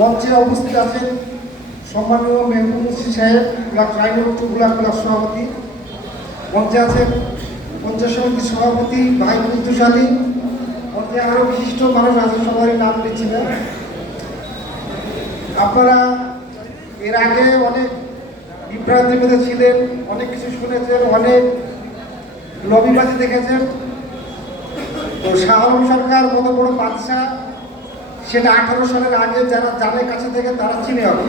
মঞ্চে উপস্থিত আছেন সম্মানীয় মেহবুব মুন্সি সাহেব ব্লক ট্রাইবেল ব্লক ব্লক সভাপতি। মঞ্চে আছেন পঞ্চায়েত সমিতির সভাপতি ভাই আলী মঞ্চে আরও বিশিষ্ট মানুষ আছেন সবারই নাম দিচ্ছি না। আপনারা এর আগে অনেক বিভ্রান্তির মধ্যে ছিলেন অনেক কিছু শুনেছেন, অনেক লবিবাজি দেখেছেন। তো শাহ আলম সরকার কত বড় বাদশাহ সেটা আঠারো সালের আগে যারা জানে কাছে থেকে তারা চিনে হবে।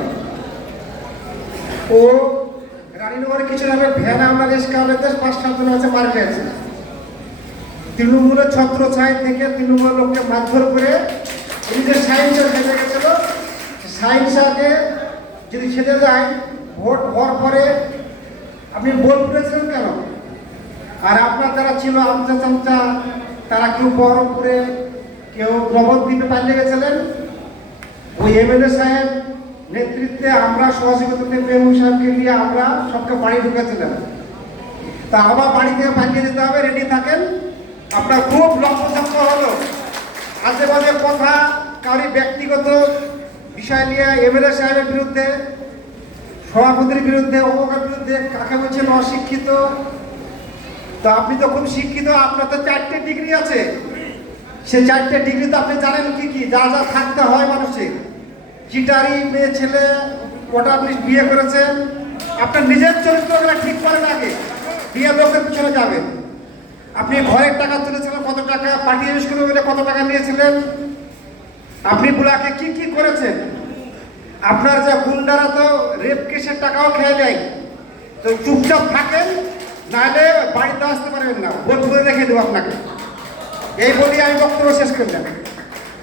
ও রানীনগরে কিছু নামে ভ্যান আমরা রেস্কা দেশ পাঁচ সাতজন আছে মার খেয়েছে তৃণমূলের ছত্র ছাই থেকে তৃণমূলের লোককে মারধর করে নিজের সাইন্সের খেতে গেছিল সাইন্সকে যদি খেতে যায়, ভোট হওয়ার পরে আপনি ভোট করেছিলেন কেন? আর আপনার যারা ছিল আমচা চামচা, তারা কেউ বহরমপুরে কেউ নবদ্বীপে পালিয়ে গেছিলেন? ওই এমএলএ সাহেব নেতৃত্বে আমরা সহযোগিতাতে মেহবুব সাহেবকে নিয়ে আমরা সবকে বাড়ি ঢুকেছিলাম। তা আবার বাড়ি থেকে পালিয়ে যেতে হবে রেডি থাকেন? আপনার খুব লক্ষ্যচক্র হলো। বাজে কথা কারি ব্যক্তিগত বিষয় নিয়ে এমএলএ সাহেবের বিরুদ্ধে, সভাপতির বিরুদ্ধে অমুকের বিরুদ্ধে কাকে বলছেন অশিক্ষিত? তো আপনি তো খুব শিক্ষিত, আপনার তো চারটে ডিগ্রি আছে। সে চারটে ডিগ্রি তো আপনি জানেন কি কি, যা যা থাকতে হয় মানুষের। চিটারি মেয়ে, ছেলে ওটা আপনি বিয়ে করেছেন আপনার নিজের চরিত্রগুলো ঠিক করেন আগে, বিয়ে লোকের পিছনে যাবেন আপনি ঘরের টাকা তুলেছিলেন, কত টাকা পার্টি ইউজ করে বলে কত টাকা নিয়েছিলেন? আপনি বুলাকে কি কি করেছেন? আপনার যে গুন্ডারা তো রেপ কেসের টাকাও খেয়ে দেয় তো চুপচাপ থাকেন, নাহলে বাড়িতে আসতে পারবেন না। ভোট করে রেখে দেবো আপনাকে। এই বলি আমি বক্তব্য শেষ করলাম